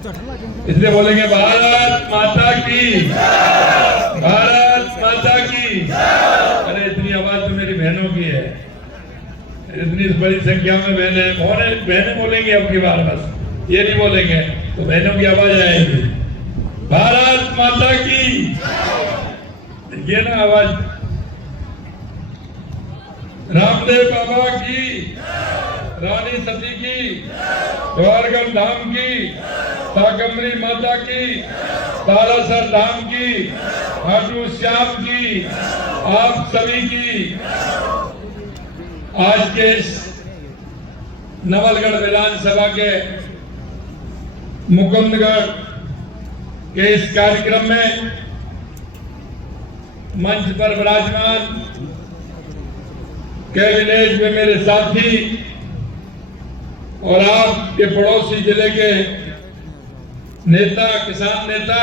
इसलिए बोलेंगे भारत माता की, भारत माता की। अरे इतनी आवाज तो मेरी बहनों की है, इतनी बड़ी संख्या में बहनें बोलेंगे अब की बार, बस ये नहीं बोलेंगे तो बहनों की आवाज आएगी, भारत माता की। ये ना आवाज, रामदेव बाबा की, रानी सती की, द्वारका धाम की, शाकंभरी माता की, तारासर धाम की, खाटू श्याम की, आप सभी की। आज के नवलगढ़ विधानसभा के मुकुंदगढ़ के इस कार्यक्रम में मंच पर विराजमान कैबिनेट में मेरे साथी और आपके पड़ोसी जिले के नेता, किसान नेता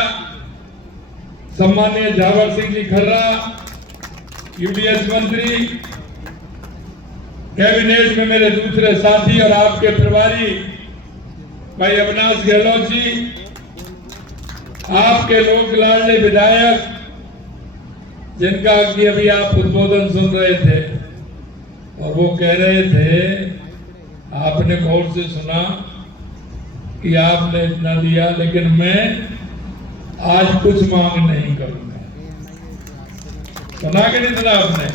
सम्मानीय झावर सिंह जी खर्रा, यूडीएच मंत्री, कैबिनेट में मेरे दूसरे साथी और आपके प्रभारी भाई अविनाश गहलोत जी, आपके लोक लाडले विधायक जिनका कि अभी आप उद्बोधन सुन रहे थे और वो कह रहे थे, आपने गौर से सुना कि आपने इतना दिया, लेकिन मैं आज कुछ मांग नहीं करूंगा। सुना कि नहीं सुना आपने?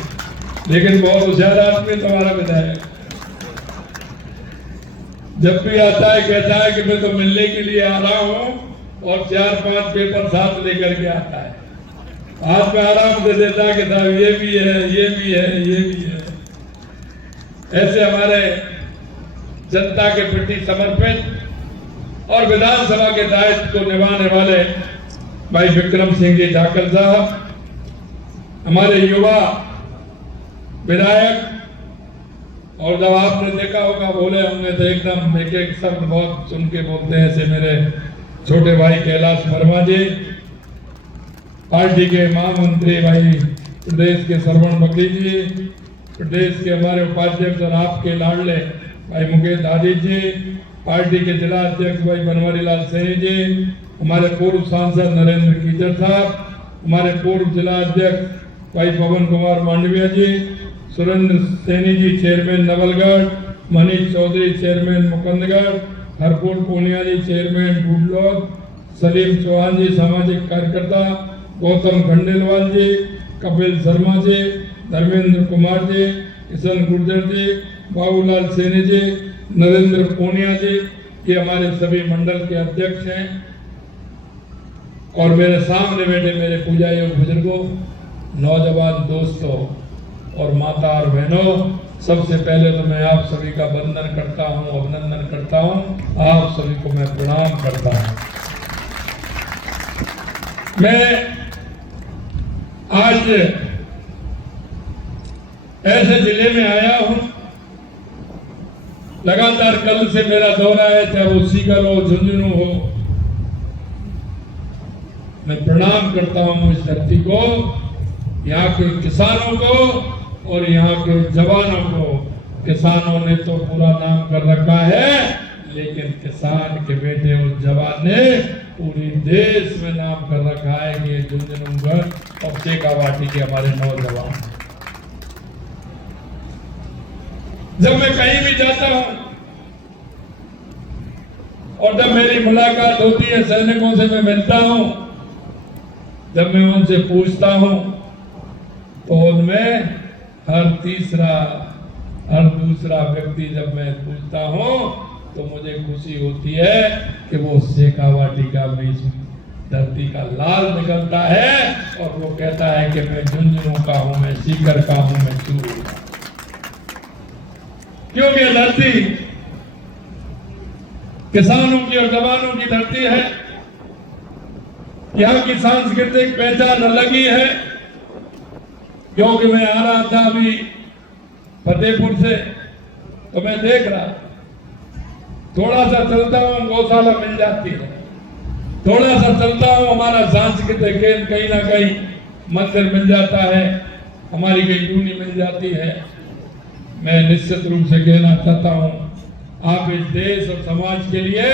लेकिन बहुत होशियार आदमी तुम्हारा विधायक, जब भी आता है कहता है कि मैं तो मिलने के लिए आ रहा हूं और 4-5 पेपर साथ लेकर के आता है, हाथ में आराम दे देता है कि साहब ये भी है, ये भी है, ये भी है। ऐसे हमारे जनता के प्रति समर्पित और विधानसभा के दायित्व को निभाने वाले भाई विक्रम सिंह जी ठाकर साहब, हमारे युवा विधायक, और जब आपने देखा होगा बोले होंगे तो एकदम एक एक शब्द बहुत सुन के बोलते हैं, ऐसे मेरे छोटे भाई कैलाश वर्मा जी, पार्टी के महामंत्री भाई प्रदेश के श्रवण बकरी जी, प्रदेश के हमारे उपाध्यक्ष और आपके लाडले भाई मुकेश दादी जी, पार्टी के जिला अध्यक्ष भाई बनवारी लाल सैनी जी, हमारे पूर्व सांसद नरेंद्र कीचड़ साहब, हमारे पूर्व जिला अध्यक्ष भाई पवन कुमार मांडविया जी, सुरेंद्र सैनी जी चेयरमैन नवलगढ़, मनीष चौधरी चेयरमैन मुकुंदगढ़, हरपुर पूनिया जी चेयरमैन बूडलोग, सलीम चौहान जी सामाजिक कार्यकर्ता, गौतम खंडेलवाल जी, कपिल शर्मा जी, धर्मेंद्र कुमार जी, किशन गुर्जर जी, बाबूलाल सैनी जी, नरेंद्र पूनिया जी, ये हमारे सभी मंडल के अध्यक्ष हैं। और मेरे सामने बैठे मेरे पूजारी बुजुर्गों, नौजवान दोस्तों और माता और बहनों, सबसे पहले तो मैं आप सभी का वंदन करता हूं, अभिनंदन करता हूं, आप सभी को मैं प्रणाम करता हूं। मैं आज ऐसे जिले में आया हूं, लगातार कल से मेरा दौरा है, चाहे वो सीकर हो, झुंझुनू हो, मैं प्रणाम करता हूं इस धरती को, यहाँ के किसानों को और यहाँ के जवानों को। किसानों ने तो पूरा नाम कर रखा है, लेकिन किसान के बेटे और जवान ने पूरी देश में नाम कर रखा है कि झुंझुनूगढ़ और शेखावाटी के हमारे नौजवान। जब मैं कहीं भी जाता हूं और जब मेरी मुलाकात होती है सैनिकों से, मैं मिलता हूं, जब मैं उनसे पूछता हूं तो उनमें हर तीसरा हर दूसरा व्यक्ति जब मैं पूछता हूं तो मुझे खुशी होती है कि वो शेखावाटी का इस धरती का लाल निकलता है और वो कहता है कि मैं झुंझुनू का हूं, मैं सीकर का हूं, मैं चूरू का। क्योंकि धरती किसानों की और जवानों की धरती है। यहाँ की सांस्कृतिक पहचान अलग ही है। क्योंकि मैं आ रहा था अभी फतेहपुर से, तो मैं देख रहा, थोड़ा सा चलता हूँ गौशाला मिल जाती है, थोड़ा सा चलता हूँ हमारा सांस्कृतिक केंद्र कहीं ना कहीं मंदिर मिल जाता है, हमारी कहीं यूनी मिल जाती है। मैं निश्चित रूप से कहना चाहता हूँ, आप इस देश और समाज के लिए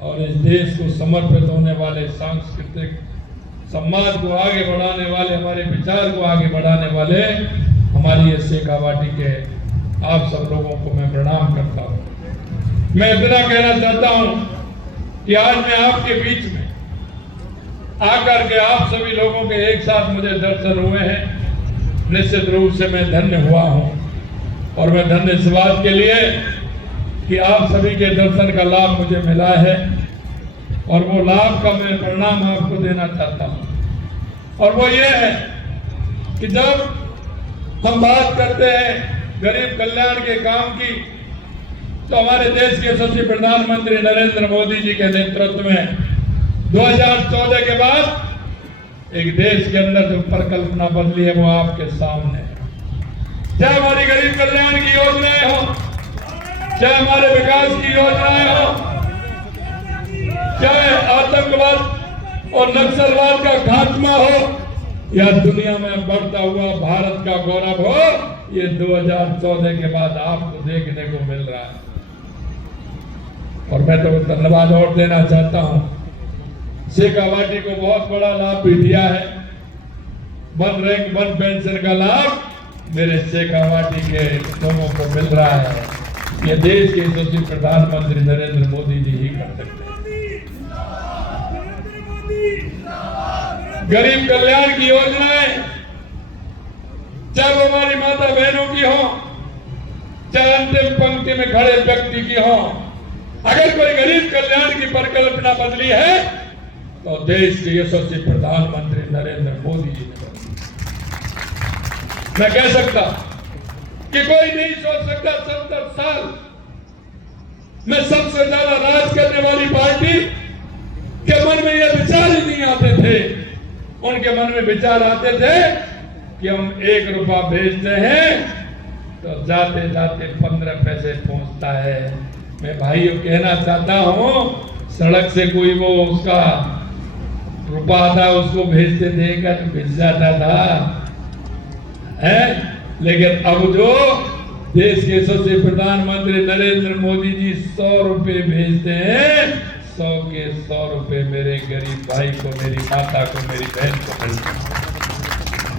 और इस देश को समर्पित होने वाले, सांस्कृतिक समाज को आगे बढ़ाने वाले, हमारे विचार को आगे बढ़ाने वाले हमारी इस शेखावाटी के आप सब लोगों को मैं प्रणाम करता हूँ। मैं इतना कहना चाहता हूँ कि आज मैं आपके बीच में आकर के आप सभी लोगों के एक साथ मुझे दर्शन हुए हैं, निश्चित रूप से मैं धन्य हुआ हूँ। और मैं धन्य इस बात के लिए कि आप सभी के दर्शन का लाभ मुझे मिला है और वो लाभ का मैं परिणाम आपको देना चाहता हूँ। और वो ये है कि जब हम बात करते हैं गरीब कल्याण के काम की, तो हमारे देश के यशस्वी प्रधानमंत्री नरेंद्र मोदी जी के नेतृत्व में 2014 के बाद एक देश के अंदर जो परिकल्पना बदली है वो आपके सामने है। चाहे हमारी गरीब कल्याण की योजनाएं हो, चाहे हमारे विकास की योजनाएं हो, चाहे आतंकवाद और नक्सलवाद का खात्मा हो या दुनिया में बढ़ता हुआ भारत का गौरव हो, ये 2014 के बाद आपको देखने को मिल रहा है। और मैं तो धन्यवाद और देना चाहता हूं, शेखावाटी को बहुत बड़ा लाभ भी दिया है। 1 रैंक 1 पेंशन का लाभ मेरे शेखावाटी के लोगों को मिल रहा है। ये देश के यशस्वी प्रधानमंत्री नरेंद्र मोदी जी ही कर सकते हैं। गरीब कल्याण की योजनाएं, चाहे वो हमारी माता बहनों की हो, चाहे अंतिम पंक्ति में खड़े व्यक्ति की हो, अगर कोई गरीब कल्याण की परिकल्पना बदली है तो देश के यशस्वी प्रधानमंत्री नरेंद्र मोदी जी ने बदली। मैं कह सकता कि कोई नहीं सोच सकता 70 साल में सबसे ज्यादा राज करने वाली पार्टी के मन में ये विचार ही नहीं आते थे। उनके मन में विचार आते थे कि हम 1 रुपया भेजते हैं तो जाते जाते 15 पैसे पहुंचता है। मैं भाइयों कहना चाहता हूं, सड़क से कोई वो उसका रुपया था उसको भेजते देगा तो भेज जाता था है। लेकिन अब जो देश के यशस्वी प्रधानमंत्री नरेंद्र मोदी जी 100 रुपए भेजते हैं, 100 के 100 रुपए मेरे गरीब भाई को, मेरी माता को, मेरी बहन को मिलते हैं।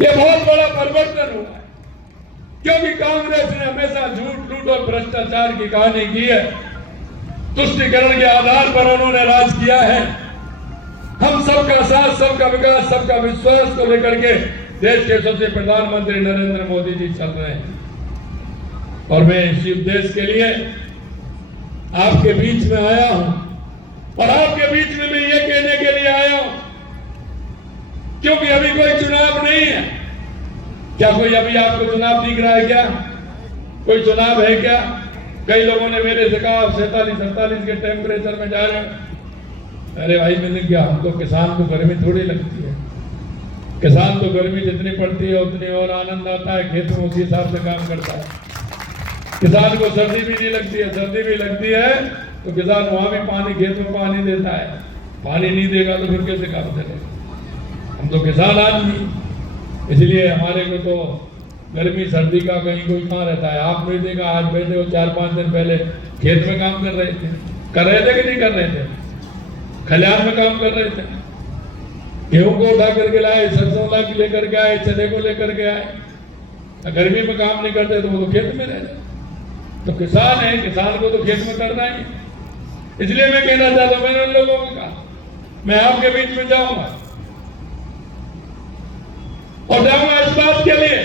ये बहुत बड़ा परिवर्तन हुआ है, क्योंकि कांग्रेस ने हमेशा झूठ, लूट और भ्रष्टाचार की कहानी की है। तुष्टिकरण के आधार पर उन्होंने राज किया है। हम सबका साथ, सबका विकास, सबका विश्वास को लेकर के देश के यशस्वी प्रधानमंत्री नरेंद्र मोदी जी चल रहे हैं। और मैं इसी उद्देश्य के लिए आपके बीच में आया हूं, और आपके बीच में मैं ये कहने के लिए आया हूं क्योंकि अभी कोई चुनाव नहीं है। क्या कोई अभी आपको चुनाव दिख रहा है? क्या कोई चुनाव है क्या? कई लोगों ने मेरे से कहा 47-48 के टेम्परेचर में जा रहे हैं। अरे भाई मैंने क्या, हमको किसान को गर्मी थोड़ी लगती है। किसान तो गर्मी जितनी पड़ती है उतनी और आनंद आता है, खेत में उसी हिसाब से काम करता है। किसान को सर्दी भी नहीं लगती है, सर्दी भी लगती है तो किसान वहां भी पानी, खेत में पानी देता है। पानी नहीं देगा तो फिर कैसे काम चलेगा? हम तो किसान आदमी, इसलिए हमारे को तो गर्मी सर्दी का कहीं कोई कहाँ रहता है। आप नहीं देगा, आज बैठे हो 4-5 दिन पहले खेत में काम कर रहे थे, कर रहे थे कि नहीं कर रहे थे? खलिहान में काम कर रहे थे, गेहूं को उठा करके लाए, सरसों ला के लेकर के आए, चने को लेकर के आए। गर्मी में काम नहीं करते तो वो तो खेत में रह जाए। तो किसान है, किसान को तो खेत में करना ही। इसलिए मैं कहना चाहता हूं, मैंने उन लोगों को कहा मैं आपके बीच में जाऊंगा, और जाऊंगा इस बात के लिए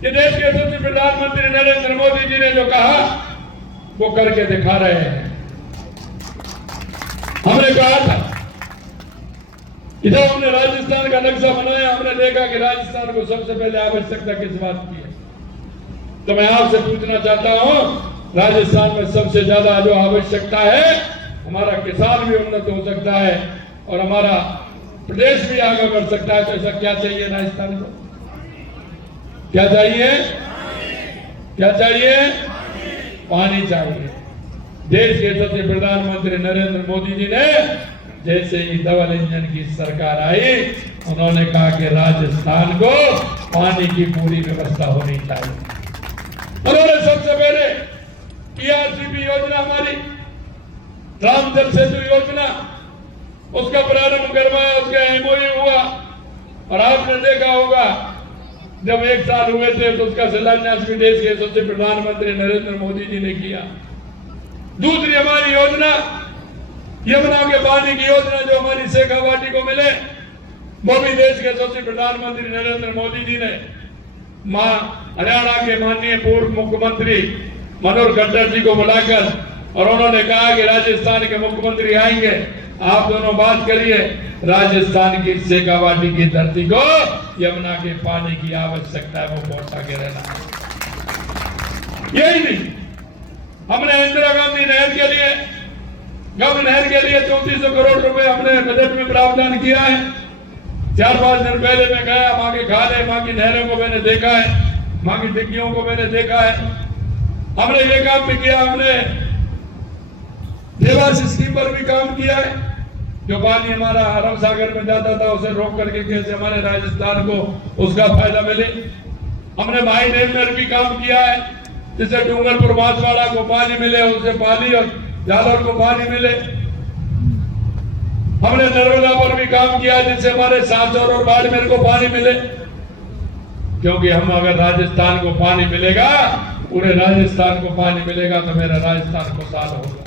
कि देश के यशस्वी प्रधानमंत्री नरेंद्र मोदी जी ने जो कहा वो करके दिखा रहे हैं। हमने कहा था कि जब हमने राजस्थान का नक्शा बनाया, हमने देखा कि राजस्थान को सबसे पहले आवश्यकता किस बात की है। तो मैं आपसे पूछना चाहता हूं, राजस्थान में सबसे ज्यादा जो आवश्यकता है, हमारा किसान भी उन्नत हो सकता है और हमारा प्रदेश भी आगे बढ़ सकता है। तो ऐसा क्या चाहिए राजस्थान को? क्या चाहिए? क्या चाहिए? पानी चाहिए। देश के यशस्वी प्रधानमंत्री नरेंद्र मोदी जी ने जैसे ही डबल इंजन की सरकार आई, उन्होंने कहा कि राजस्थान को पानी की पूरी व्यवस्था होनी चाहिए। उन्होंने सबसे पहले PRCP योजना हमारी राम जल सेतु योजना उसका प्रारंभ करवाया, उसका एमओयू हुआ। और आपने देखा होगा जब 1 साल हुए थे तो उसका शिलान्यास भी देश के यशस्वी प्रधानमंत्री नरेंद्र मोदी जी ने किया। दूसरी हमारी योजना यमुना के पानी की योजना जो हमारी शेखावाटी को मिले, वो भी देश के यशस्वी प्रधानमंत्री नरेंद्र मोदी जी ने हरियाणा के माननीय पूर्व मुख्यमंत्री मनोहर खट्टर जी को बुलाकर, और उन्होंने कहा कि राजस्थान के मुख्यमंत्री आएंगे, आप दोनों बात करिए, राजस्थान की शेखावाटी की धरती को यमुना के पानी की आवश्यकता है, वो पहुंचा के रहना। यही नहीं, हमने इंदिरा गांधी नहर के लिए, गंगा नहर के लिए 3400 करोड़ रुपए हमने बजट में प्रावधान किया है। 4-5 दिन पहले मैं गया, मां के खाले, मां की नहरों को मैंने देखा है, मां की डिग्गियों को मैंने देखा है। हमने ये काम भी किया, हमने देवास स्कीम पर भी काम किया है। जो पानी हमारा अरब सागर में जाता था उसे रोक करके कैसे हमारे राजस्थान को उसका फायदा मिले। हमने माही डैम में भी काम किया है, जिससे डूंगरपुर बांसवाड़ा को पानी मिले, उसे पाली और जालौर को पानी मिले। हमने नर्मदा पर भी काम किया, जिससे हमारे सांचौर और बाड़मेर को पानी मिले। क्योंकि हम अगर राजस्थान को पानी मिलेगा, पूरे राजस्थान को पानी मिलेगा, तो मेरा राजस्थान खुशहाल होगा।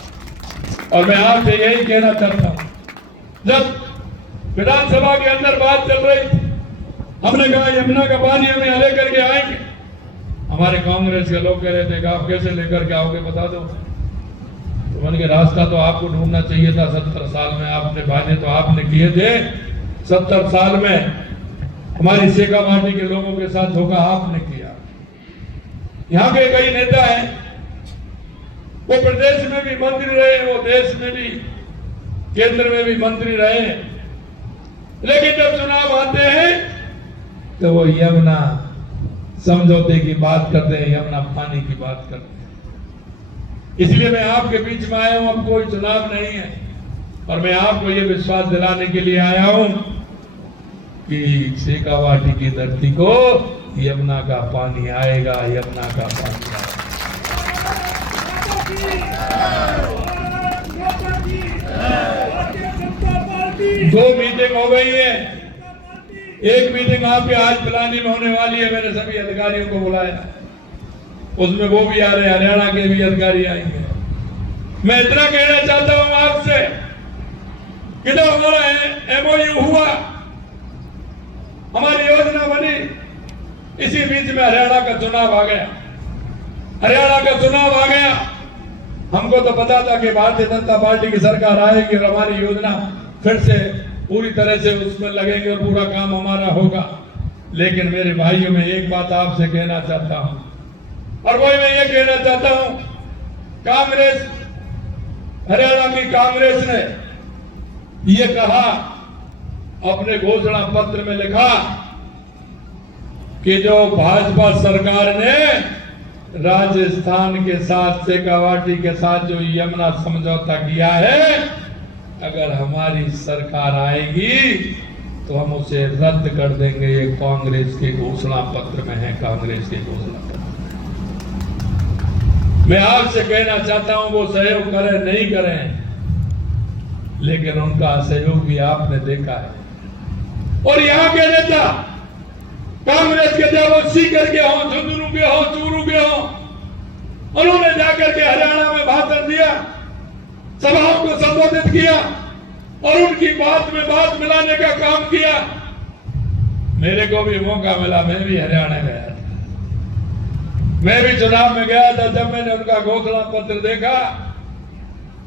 और मैं आपसे यही कहना चाहता हूं, जब विधानसभा के अंदर बात चल रही थी, हमने कहा यमुना का पानी हमें लेकर के आएंगे। हमारे कांग्रेस के लोग कह रहे थे कि आप कैसे लेकर के आओगे, बता दो। तो मैंने कहा रास्ता तो आपको ढूंढना चाहिए था। 70 साल में आपने वादे तो आपने किए थे, 70 साल में हमारी शेखावाटी के लोगों के साथ धोखा आपने किया। यहाँ के कई नेता हैं, वो प्रदेश में भी मंत्री रहे, वो देश में भी, केंद्र में भी मंत्री रहे, लेकिन जब चुनाव आते हैं तो वो यमुना समझौते की बात करते हैं, यमुना पानी की बात करते हैं। इसलिए मैं आपके बीच में आया हूं। अब कोई चुनाव नहीं है, और मैं आपको ये विश्वास दिलाने के लिए आया हूं कि शेखावाटी की धरती को यमुना का पानी आएगा, यमुना का पानी आएगा। दो मीटिंग हो गई है, एक मीटिंग आपके आज पिलानी में होने वाली है। मैंने सभी अधिकारियों को बुलाया, उसमें वो भी आ रहे हैं, हरियाणा के भी अधिकारी आएंगे। मैं इतना कहना चाहता हूं आपसे कि जब हमारा एमओयू हुआ, हमारी योजना बनी, इसी बीच में हरियाणा का चुनाव आ गया। हरियाणा का चुनाव आ गया, हमको तो पता था कि भारतीय जनता पार्टी की सरकार आएगी और हमारी योजना फिर से पूरी तरह से उसमें लगेंगे और पूरा काम हमारा होगा। लेकिन मेरे भाइयों, में एक बात आपसे कहना चाहता हूं, और वही मैं ये कहना चाहता हूं, कांग्रेस, हरियाणा की कांग्रेस ने ये कहा, अपने घोषणा पत्र में लिखा कि जो भाजपा सरकार ने राजस्थान के साथ, शेखावाटी के साथ जो यमुना समझौता किया है, अगर हमारी सरकार आएगी तो हम उसे रद्द कर देंगे। ये कांग्रेस के घोषणा पत्र में है, कांग्रेस के घोषणा पत्र। मैं आपसे कहना चाहता हूं, वो सहयोग करें नहीं करें, लेकिन उनका सहयोग भी आपने देखा है। और यहां के नेता कांग्रेस के, जब वो सीकर के हों, झुंझुनू के हों, चूरू के हों, उन्होंने जाकर के हरियाणा में भाषण दिया, सभाओं को संबोधित किया और उनकी बात में बात मिलाने का काम किया। मेरे को भी मौका मिला, मैं भी हरियाणा गया था, मैं भी चुनाव में गया था। जब मैंने उनका घोषणा पत्र देखा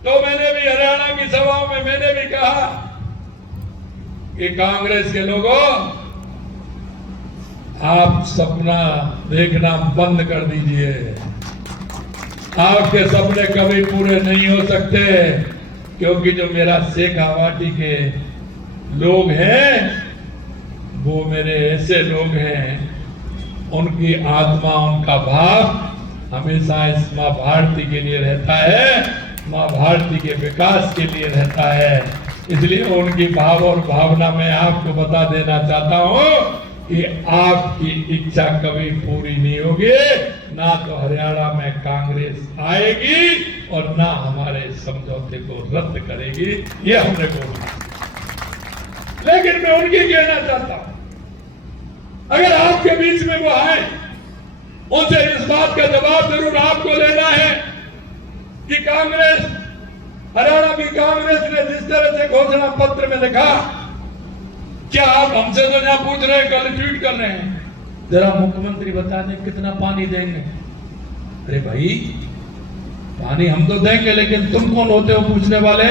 तो मैंने भी हरियाणा की सभाओं में मैंने भी कहा कि कांग्रेस के लोगों, आप सपना देखना बंद कर दीजिए। आपके सपने कभी पूरे नहीं हो सकते, क्योंकि जो मेरा शेखावाटी के लोग हैं वो मेरे ऐसे लोग हैं, उनकी आत्मा, उनका भाव हमेशा इस माँ भारती के लिए रहता है, माँ भारती के विकास के लिए रहता है। इसलिए उनकी भाव और भावना मैं आपको बता देना चाहता हूँ कि आपकी इच्छा कभी पूरी नहीं होगी। ना तो हरियाणा में कांग्रेस आएगी और ना हमारे समझौते को रद्द करेगी, ये हमने बोला। लेकिन मैं उनकी कहना चाहता हूं, अगर आपके बीच में वो आए, उनसे इस बात का जवाब जरूर आपको लेना है कि कांग्रेस, हरियाणा की कांग्रेस ने जिस तरह से घोषणा पत्र में लिखा, क्या आप हमसे तो यहाँ पूछ रहे हैं, कल ट्वीट कर रहे हैं, जरा मुख्यमंत्री बता दें कितना पानी देंगे। अरे भाई, पानी हम तो देंगे, लेकिन तुम कौन होते हो पूछने वाले?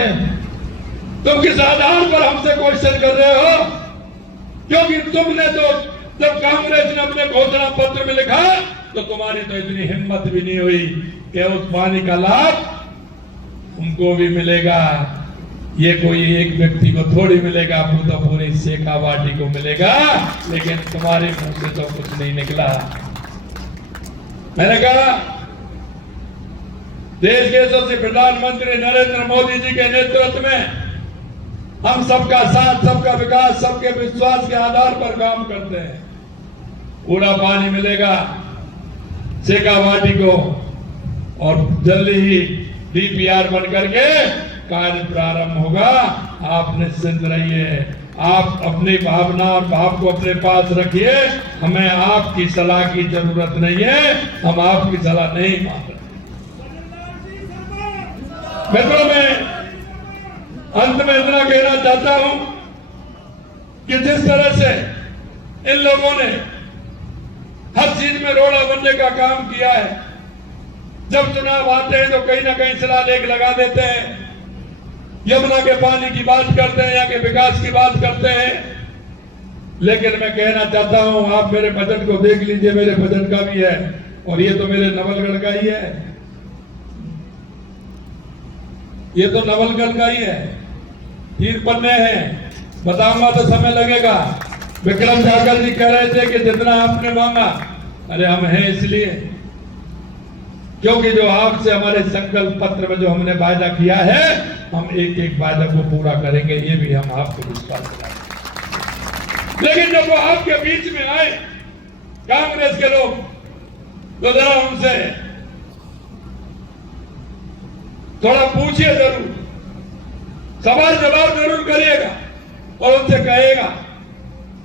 तुम किस आधार पर हमसे क्वेश्चन कर रहे हो? क्योंकि तुमने तो जब कांग्रेस ने अपने घोषणा पत्र में लिखा तो तुम्हारी तो इतनी हिम्मत भी नहीं हुई कि उस पानी का लाभ उनको भी मिलेगा। ये कोई एक व्यक्ति को थोड़ी मिलेगा, तो पूरी शेखावाटी को मिलेगा। लेकिन तुम्हारे मुंह से तो कुछ नहीं निकला। मैंने कहा, देश के यशस्वी प्रधानमंत्री नरेंद्र मोदी जी के नेतृत्व में हम सबका साथ, सबका विकास, सबके विश्वास के आधार पर काम करते हैं। पूरा पानी मिलेगा शेखावाटी को और जल्दी ही डीपीआर बन करके कार्य प्रारंभ होगा। आप निश्चिंत रहिए, आप अपनी भावना और भाव को अपने पास रखिए। हमें आपकी सलाह की जरूरत नहीं है, हम आपकी सलाह नहीं मांग रहे। मित्रों, मैं अंत में इतना कहना चाहता हूं कि जिस तरह से इन लोगों ने हर चीज में रोड़ा बनने का काम किया है, जब चुनाव आते हैं तो कहीं ना कहीं शिलालेख लगा देते हैं, यमुना के पानी की बात करते हैं, यहाँ के विकास की बात करते हैं। लेकिन मैं कहना चाहता हूं, आप मेरे बजट को देख लीजिए, मेरे बजट का भी है, और ये तो मेरे नवलगढ़ का ही है, ये तो नवलगढ़ का ही है, 3 पन्ने हैं। बताऊंगा तो समय लगेगा। विक्रम ठाकर जी कह रहे थे कि जितना आपने मांगा, अरे हम हैं इसलिए क्योंकि जो आपसे हमारे संकल्प पत्र में जो हमने वायदा किया है, हम एक एक वायदा को पूरा करेंगे, ये भी हम आपको विश्वास दिलाएंगे। लेकिन जब वो आपके बीच में आए कांग्रेस के लोग, तो जरा उनसे थोड़ा पूछिए जरूर, सवाल जवाब जरूर करिएगा और उनसे कहेगा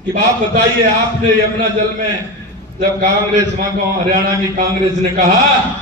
कि आप बताइए, आपने यमुना जल में जब कांग्रेस, हरियाणा की कांग्रेस ने कहा